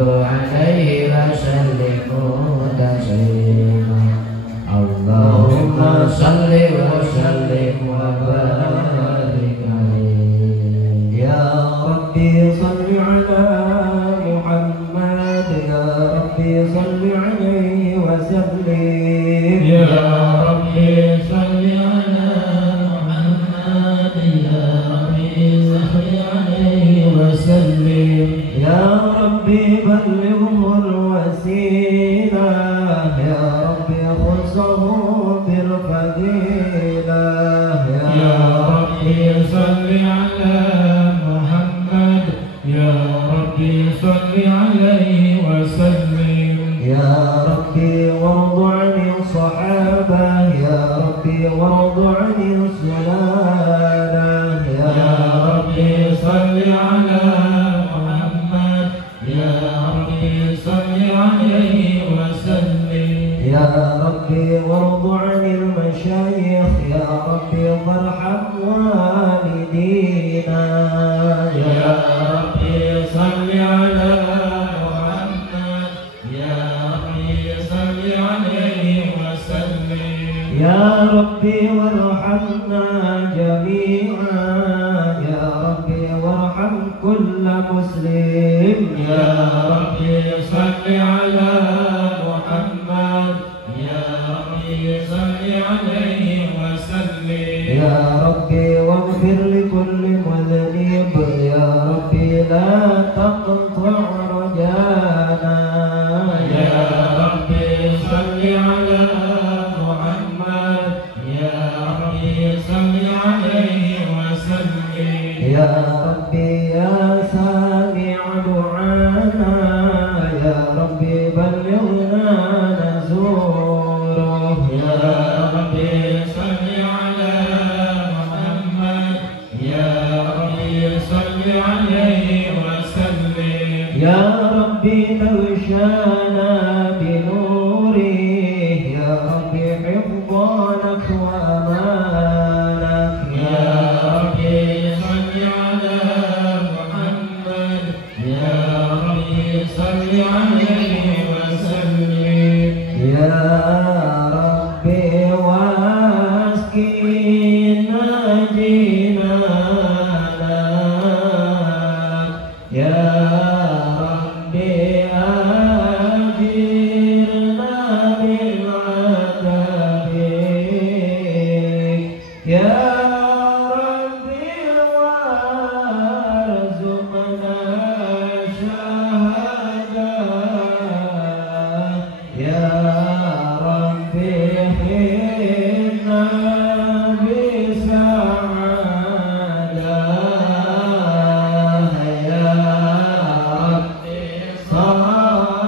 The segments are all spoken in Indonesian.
عليه وسلم تسليما اللهم صل وسلم وبارك عليه يا ربي صل على محمد يا ربي صل عليه وسلم يا ربي صل على محمد يا ربي صل عليه وسلم يا ربي بلغه الوسيلة يا ربي خصه بالفضيلة يا ربي صل على محمد يا ربي صل عليه وسلم يا ربي وارض عن الصحابة يا ربي وارض عن السلالة يا ربي صل على محمد يا ربي صل عليه وسلم يا ربي وارض عن المشايخ يا ربي وارحم والدينا يا ربي صل على محمد يا ربي صل عليه وسلم يا ربي وارحمنا جميعا يا ربي وارحم كل مسلم يا ربي صل على محمد يا ربي صل عليه وسلم يا ربي واغفر لكل مذنب يا ربي لا تقطع رجانا يا ربي صل على محمد يا ربي صل عليه وسلم يا ربي يا سامع دعانا يا ربي بلغنا نزوره يا ربي صل على محمد يا ربي صل عليه وسلم يا ربي نغشانا بنوره يا ربي حفظانك وأمانك يا ربي صل على محمد يا ربي صل عليه وسلم يا ربي واسقنا جنانا يا ربي أجرنا من عذابك يا ربي وارزقنا شهادة يا ربي حنا بسعادة يا ربي صل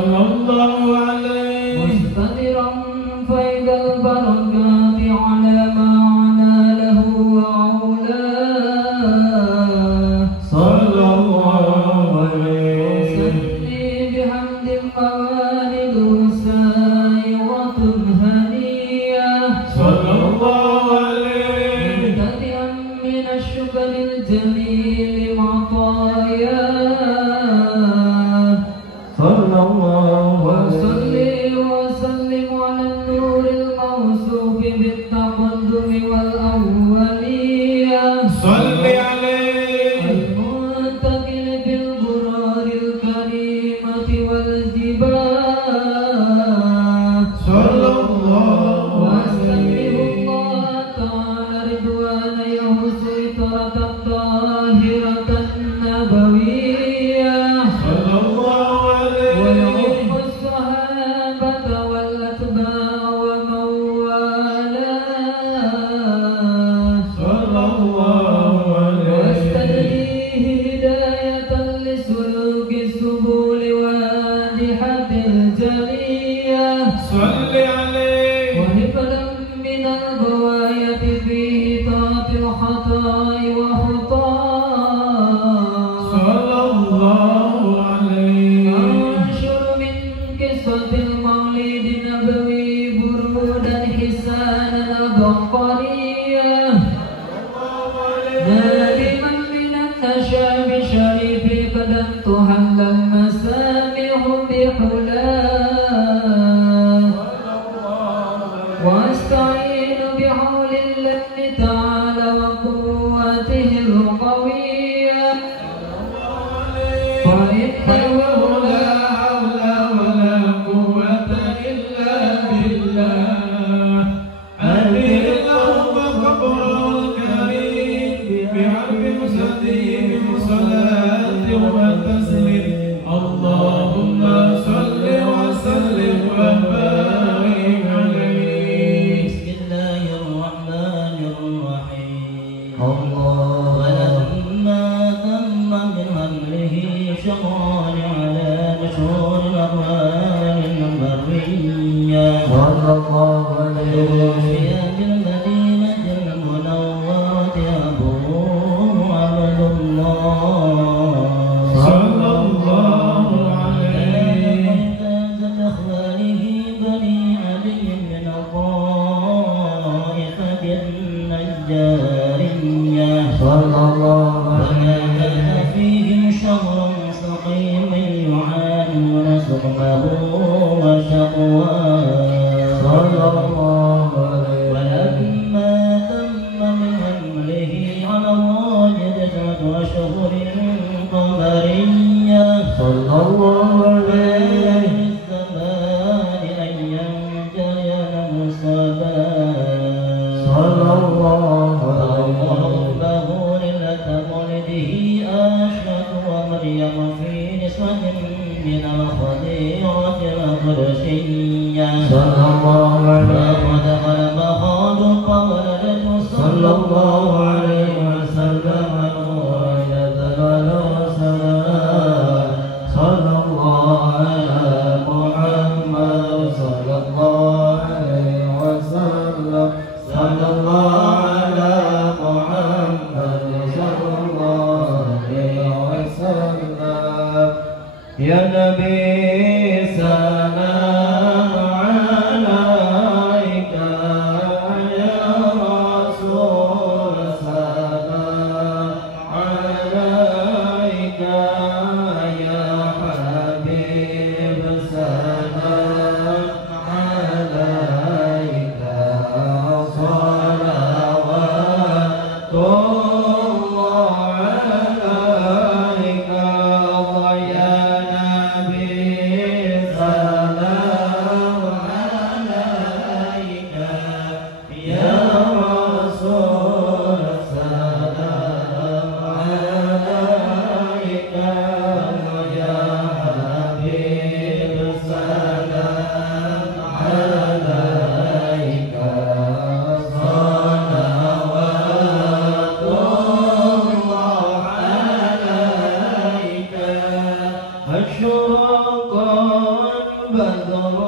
صلى الله عليه مستدرا فيض البركات على ما عنا له وعولاه صلى الله عليه صلي بحمد موالد سائرة هنية صلى الله عليه مبتدئا من الشكر الجميل مطاياه صلى الله وصلي وسلم على النور الموصوف بالتقدم والأولية صل عليه المنتقل بالغرار الكريمة والجبال صلى الله وأستغفر عليه الله تعالى رضوان يهز طرة الطاهرة النبوية صلى الله عليه ويعم الصحابة والأتباع ومن والاه صلى الله عليه واستهديه هداية لسلوك السبل وادحة الجلية صل عليه وحفظا من الغواية في طاعة الخطاء وخطاه صلى الله عليه أنشر من قصة المولد النبوي برودا حسانا بقرية نادما من النشام شريف قد تهل المسامع بحلاه واستعين بحول الله تعالى وقوته القوية فإنه لا حول ولا قوة إلا بالله أهدي اللهم قبره الكريم بحرف مسديم صلاة وتسليم اللهم صل وسلم وبارك عليه بسم الله الرحمن الرحيم الله ولما تم من حمله شقان على مشهور الأرواح البرية صلى الله عليه توفي بالمدينة المنورة أبوه عبد الله صلى الله عليه فاز بإخباره بني علي من الطائفة النجارية صلى الله وما عليه كان فيهم شر سقيم يعانون سقمه وشقواه صلى الله عليه ولما تم من حمله على الراجل 9 أشهر قمرية صلى الله عليه الزمان أن ينجلي المصابات صلى الله عليه ربه ليلة مولده آشة ومريم في نسوة من الخديرة القدسية صلى الله عليه وقد غلب خالق ولدته صلى الله عليه وسلم نورا يتبلغ السماء صلى الله على محمد صلى الله عليه وسلم صلى الله على محمد صلى الله عليه وسلم يا نبي سلام عليك Allah ya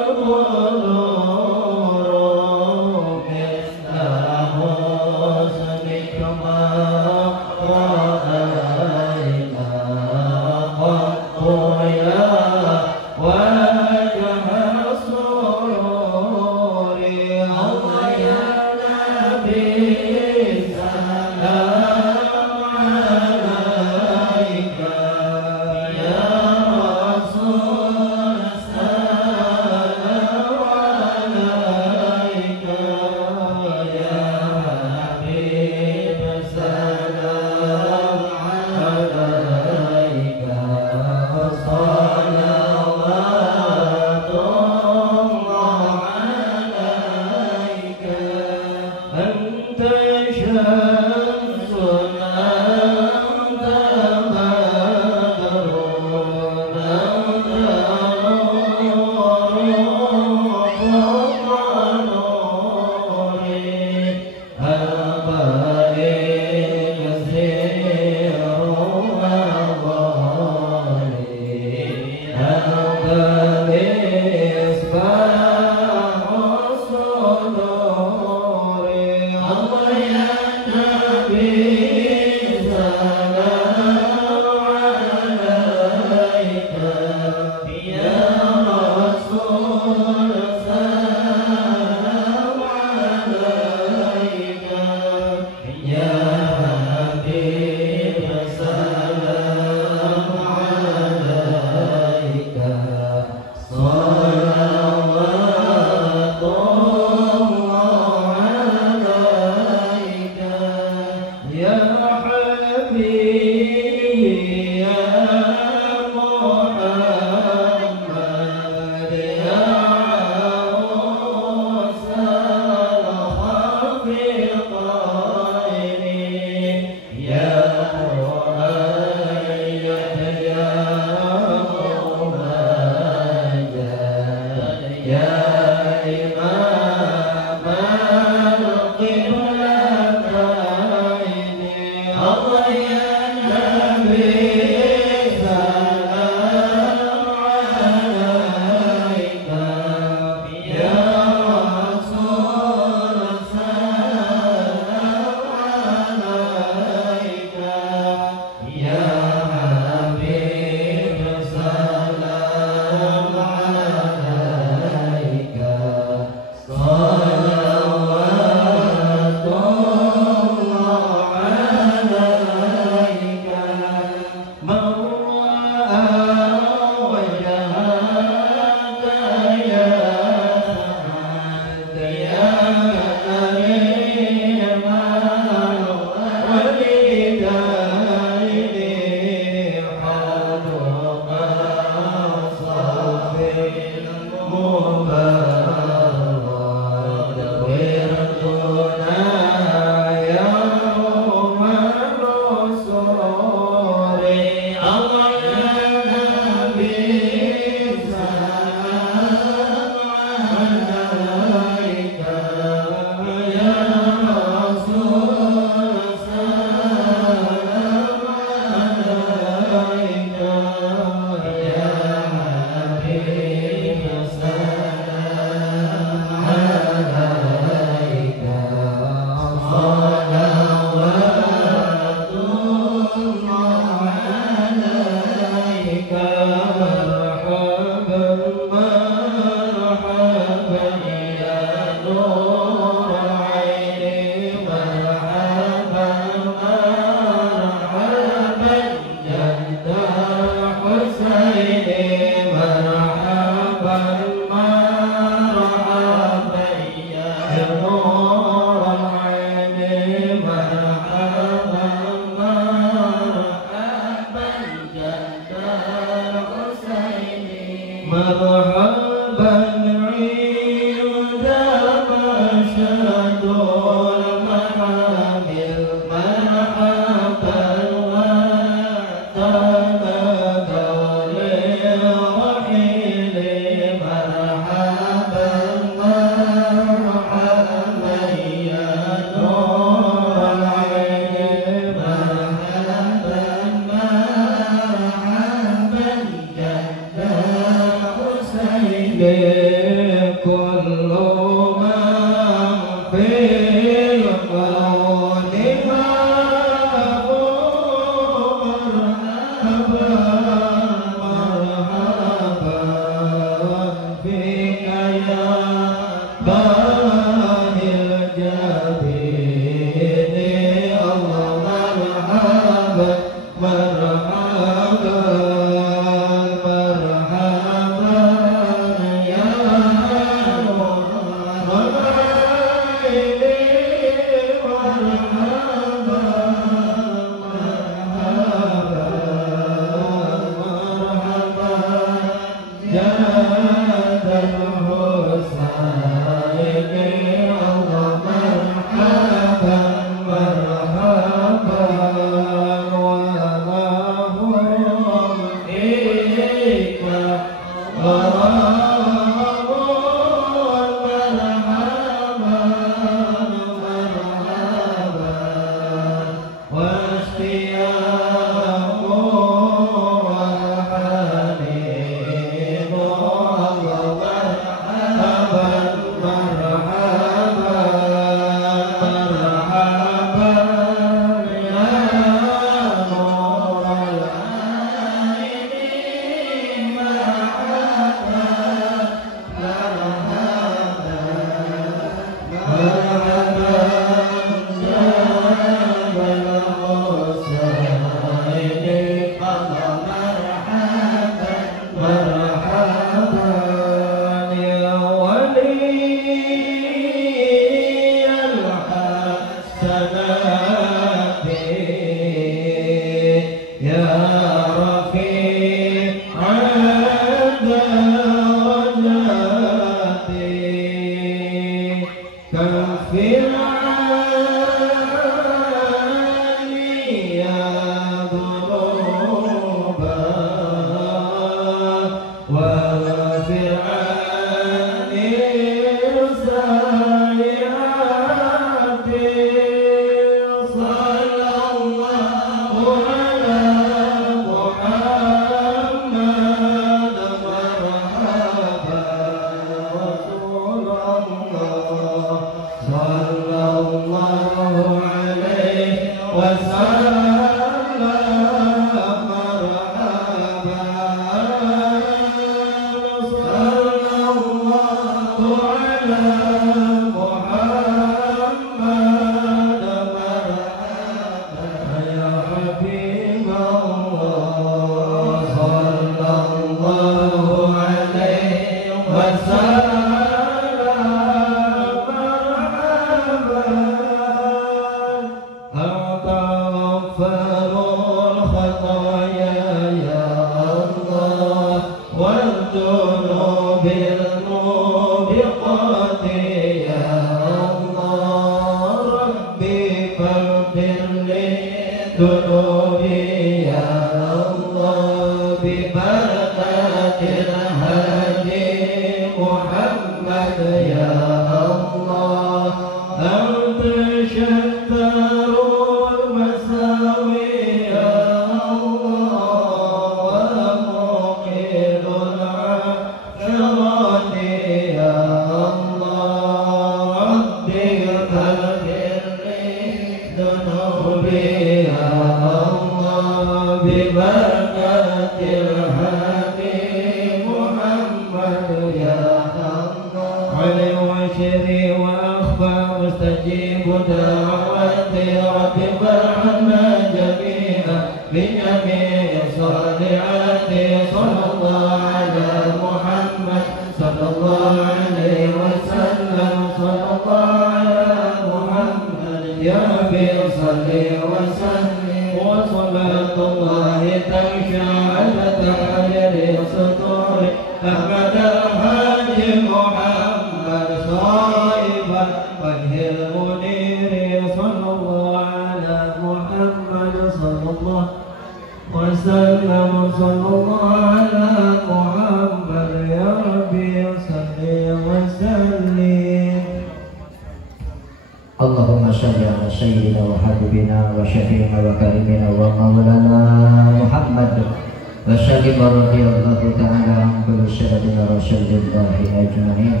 Allahumma salli ala sayyidina wa habibina wa syafi'ina wa karimina wa maulana Muhammad wa sallim wa radiyallahu ta'ala an kulli sayyidina rasulillahi ajma'in.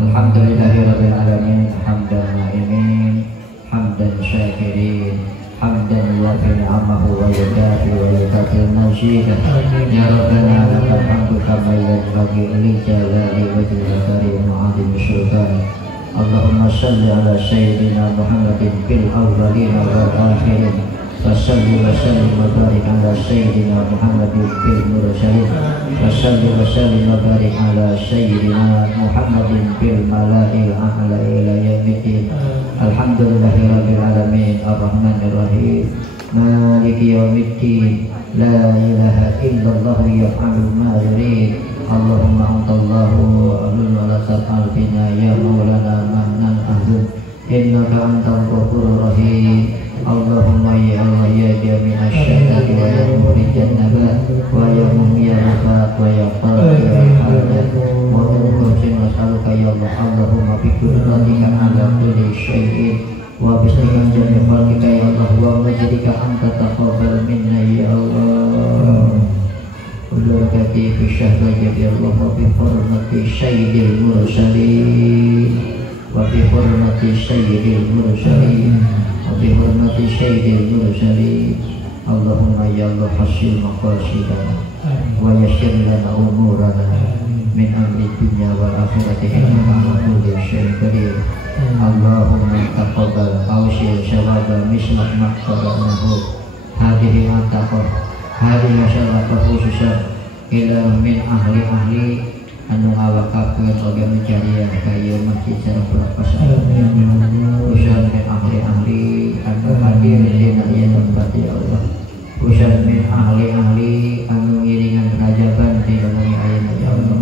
Alhamdulillahi rabbil alamin, hamdan na'imin, hamdan syakirin, hamdan yuwafi ni'amahu wa yudafi wa yukatil mazidah. Ya Rabbana lakal hamdu kama yanbaghi li jalali wajhika karim wa 'azimi sultani. Allahumma salli ala sayyidina Muhammadin fil awwalina wal akhirin wa salli wa sallim wa barik ala sayyidina Muhammadin fil mursalin wa salli wa sallim wa barik ala sayyidina Muhammadin fil mala'il a'la ila yaumiddin. Alhamdulillahi rabbil alamin, arrahmanir rahim, maliki yaumiddin, la ilaha illallah yaf'alu ma yurid. Allahumma antallahu ahlun wa la taf'al bina ya maulana mannan ahlun innaka antal ghafurur rahim. Allahumma ya Allah ya jami'as syaitan wa ya mukhrijan nabat wa ya muhya nafat wa ya qadiyal hajat wa tuhsin nas'aluka ya Allah. Allahumma bi qudratika ala kulli syai'in wa bismika jami khalqika ya Allah wa majidika anta taqabbal minna ya Allah. Berkati fi syahr Rajab ya Allah, wa bi hurmati sayyidil mursalin wa bi hurmati sayyidil mursalin wa bi hurmati sayyidil mursalin. Allahumma ya Allah hasil maqasidana wa yassir lana umurana min amri dunya wal akhirati innaka ala kulli syai'in qadir. Allahumma taqabbal awsil syawaba mislah maqadanahu hadihi ataqah hadihi masyarakat khususan ila min ahli-ahli anu awakakeun oge mencarian kaya masjid sareng pelapasan khususan min ahli-ahli anu hadir dina ieu tempat ya Allah, khususan min ahli-ahli anu ngiringan rajaban di dalam ayeuna ya Allah,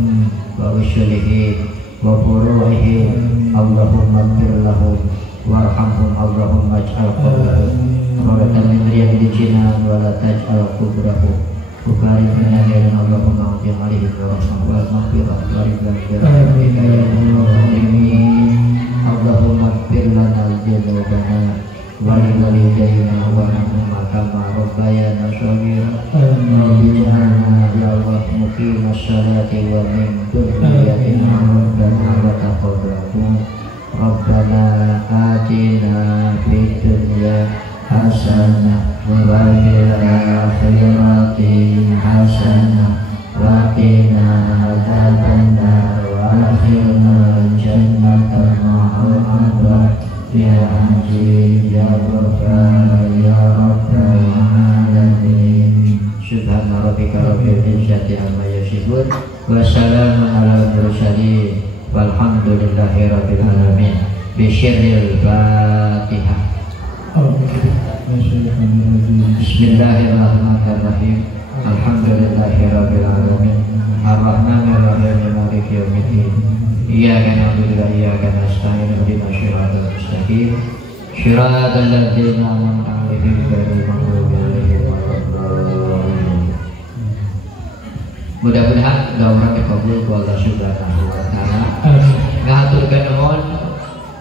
wa usulihi wa furu'ihi. Allahumma ighfir lahum warhamhum, Allahumma ij'al qabrahum rawdatan min riyadil jinan wa la taj'al qubrahum bukhari binadirin. Allahumma uti alaihi wa rahmatullahi wa maghfirah wa ridwan birahmatika ya rahim. Allahumma ighfir lana dzunubana wa li walidayna wa rahmahuma kama rabbayana shaghira. Rabbana ya Allah muqimas salati wa min dzurriyyatina rabbana wa taqabbal. Rabbana atina fid dunya hasanah wa fil akhirati hasanah wa qina adzabannar wa akhirna jannatan ma'wa ya Aziz ya Ghaffar ya Rabbal alamin. Subhana rabbika rabbil izzati amma yasifun wa salamun alal mursalin walhamdulillahi rabbil alamin. Bisyirril Fatihah. Bismillahirrahmanirrahim. Alhamdulillahi rabbil alamin. Ar-Rahmanir Rahim maliki yaumiddin. Iyyaka na'budu wa iyyaka nasta'in ihdinas siratal mustaqim. Siratal ladzina an'amta 'alaihim ghairil maghdubi 'alaihim waladdallin. Mudah-mudahan doa dikabul ku Allah Subhanahu wa taala. Ngaturkeun nuhun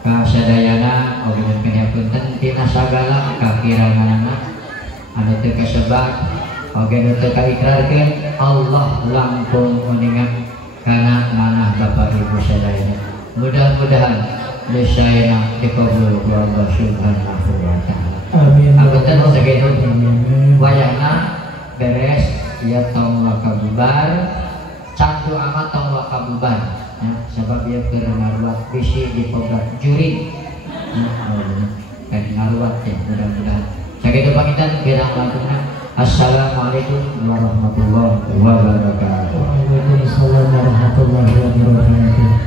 ka sadayana oge pangapunten tina sagala kakiranganna anu teu kasebat oge nu teu kaikrarkeun Allah langkung meningan kana manah Bapak Ibu sadayana. Mudah-mudahan desayana dikabul ku Allah Subhanahu wa taala. Amin. Apunten sakitu wayahna beres ya tong wakabubar cantu amat tong wakabubar. Sebab dia ngaruat bisi di pogat juri dan ngaruat ya mudah-mudahan sakitu pangitan kirang langkungna. Assalamualaikum warahmatullahi wabarakatuh. Waalaikumsalam warahmatullahi wabarakatuh.